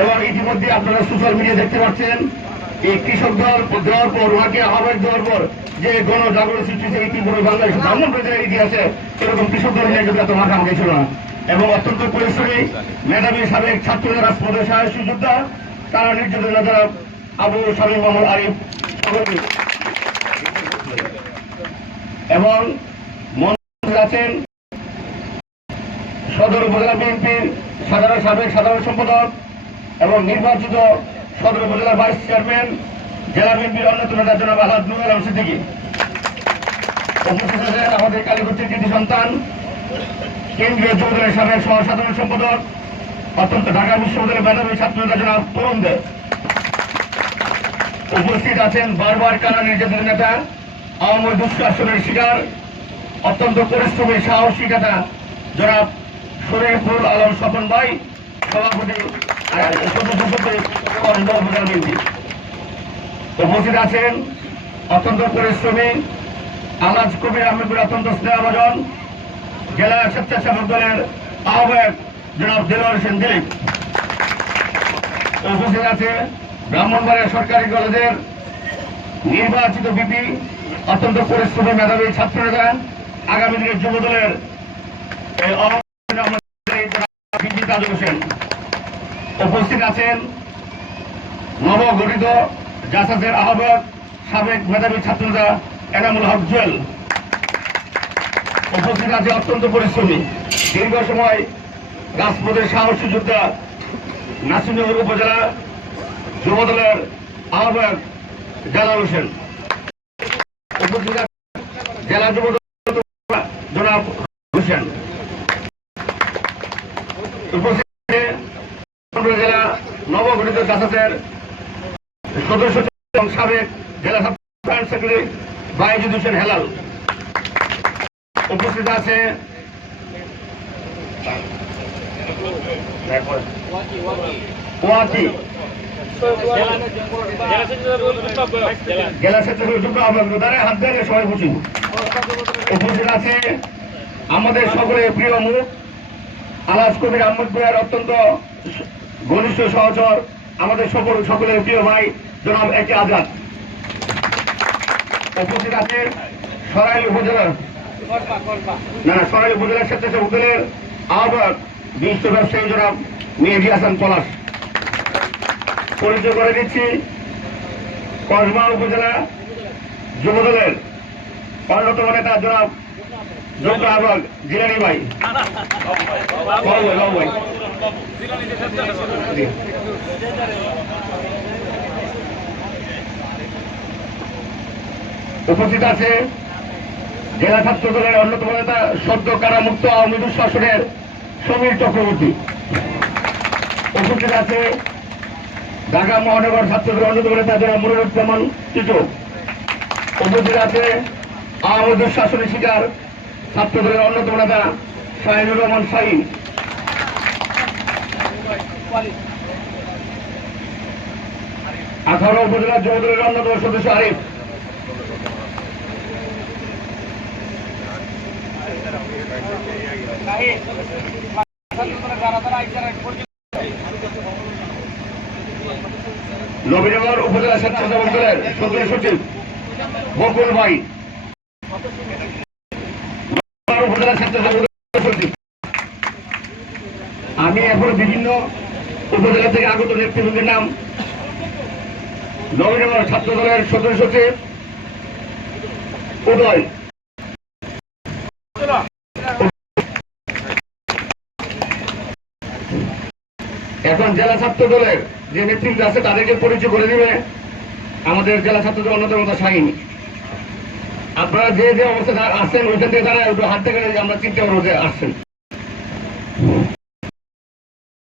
এবং ইতিমধ্যে আপনারা সোশ্যাল মিডিয়া দেখতে পাচ্ছেন এই কৃষক দল দেওয়ার পর ওনাকে আহ্বায়ক দেওয়ার পর যে গণজাগরণ সৃষ্টি হয়েছে ইতিপূর্বে বাংলাদেশ ব্রাহ্মণ প্রচারের ইতিহাসে এরকম কৃষক দল নিয়ে কিন্তু এত মাখামাখি ছিল না। এবং অত্যন্ত পরিশ্রমী মেধাবী সাবেক ছাত্রদের রাজপথের সাহসী যোদ্ধা তারা নির্যাতন নেতা আবু শামীম মোহাম্মদ আরিফ এবং মন্ত্রী আছেন সদর উপজেলা বিএনপির সাবেক সাধারণ সম্পাদক এবং নির্বাচিত সদর উপজেলার ভাইস চেয়ারম্যান জেলা বিএনপির অন্যতম নেতা জনাব আলহাজ নুরুল আলম সিদ্দিকী। উপস্থিত আছেন আমাদের কালীগঞ্জের কৃতি সন্তান কেন্দ্রীয় যুবদলের সাবেক সহ সাধারণ সম্পাদক অত্যন্ত ঢাকা বিশ্ববিদ্যালয়ের মেধাবী ছাত্র নেতা জনাব তরুণ দে। উপস্থিত আছেন বারবার কারা নির্যাতনের নেতা আওয়ামী দুঃশাসনের শিকার অত্যন্ত পরিশ্রমী সাহসী নেতা জনাব শরীফুল আলম স্বপন ভাই সভাপতি উপস্থিত আছেন অত্যন্ত পরিশ্রমী আলাজ কবির আহমেদপুর অত্যন্ত স্নেহভাজন জেলা স্বেচ্ছাসেবক দলের আহ্বায়ক জনাব দেলোয়ার হোসেন দিলীপ। উপস্থিত আছে ব্রাহ্মণবাড়িয়া সরকারি কলেজের নির্বাচিত বিপি অত্যন্ত পরিশ্রমী মেধাবী ছাত্র নেতা আগামী দিনের যুব দলের হোসেন। উপস্থিত আছেন নবগঠিত জাসাসের আহ্বায়ক সাবেক মেধাবী ছাত্র নেতা এনামুল হক জুয়েল। উপস্থিত আছে অত্যন্ত পরিশ্রমী দীর্ঘ সময় রাজপথের সাহসী যোদ্ধা নাসিরনগর উপজেলা যুব দলের আহ্বায়ক জালাল হোসেন। উপস্থিত জেলা যুব জনাব হোসেন। জেলা নবগঠিত জাসাসের সদস্য এবং সাবেক জেলা সেক্রেটারি বাইজুদ হোসেন হেলাল। উপস্থিত আছে জেলা সেক্রেটারি হাত দেন সবাই বুঝি। উপস্থিত আছে আমাদের সকলের প্রিয় মুখ আলাজ কবির আহমদ ভাইয়ের অত্যন্ত ঘনিষ্ঠ সহচর আমাদের সকলের প্রিয় ভাই জনাব একে আজাদ। উপস্থিত আছে সরাইল উপজেলার স্বেচ্ছাসেবক দলের আহ্বায়ক বিশিষ্ট ব্যবসায়ী জনাব মেহেদী হাসান পলাশ। পরিচয় করে দিচ্ছি কসবা উপজেলা যুব দলের অন্যতম নেতা জনাব যোগ্য আহ্বায়ক জিলানি ভাই। উপস্থিত আছে জেলা ছাত্র দলের অন্যতম নেতা সদ্য কারামুক্ত আওয়ামী দুঃশাসনের সমীর চক্রবর্তী। উপস্থিত আছে ঢাকা মহানগর ছাত্র দলের অন্যতম নেতা জনাব মুরুজ্জামান টিটু। উপস্থিত আছে আওয়ামী দুঃশাসনের শিকার ছাত্র দলের অন্যতম নেতা শাহিনুর রহমান শাহিন। 18 উপজেলা যুব দলের অন্যতম সদস্য আরিফ। নবীনগর উপজেলা স্বেচ্ছাসেবক দলের সদস্য সচিব বকুল ভাই। উপজেলা স্বেচ্ছাসেবক সচিব আমি এখন বিভিন্ন উপজেলা থেকে আগত নেতৃবৃন্দের নাম নবীনগর ছাত্র দলের সদস্য সচিব উদয়। এখন জেলা ছাত্র দলের যে নেতৃত্ব আছে তাদেরকে পরিচয় করে দিবে আমাদের জেলা ছাত্র দলের অন্যতম শাহিন। আপনারা যে যে অবস্থায় আসছেন ওইখান থেকে তারা একটু হাত থেকে আমরা চিন্তা করবো যে আসছেন।